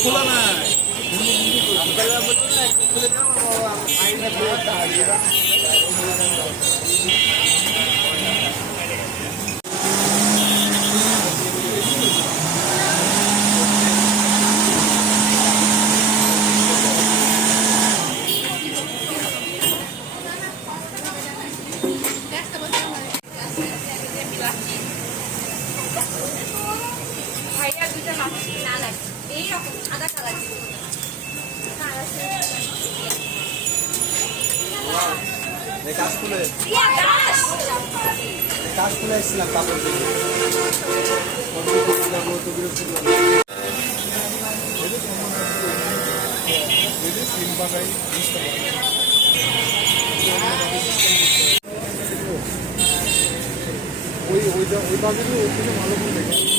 খোলা না ভাইয়া দুইটা মাছি না লাগে এইরকম সাদা কালার কাজ খুলে এসেছিলাম কাপড় ওই ভাবে ওইখানে ভালো করে দেখে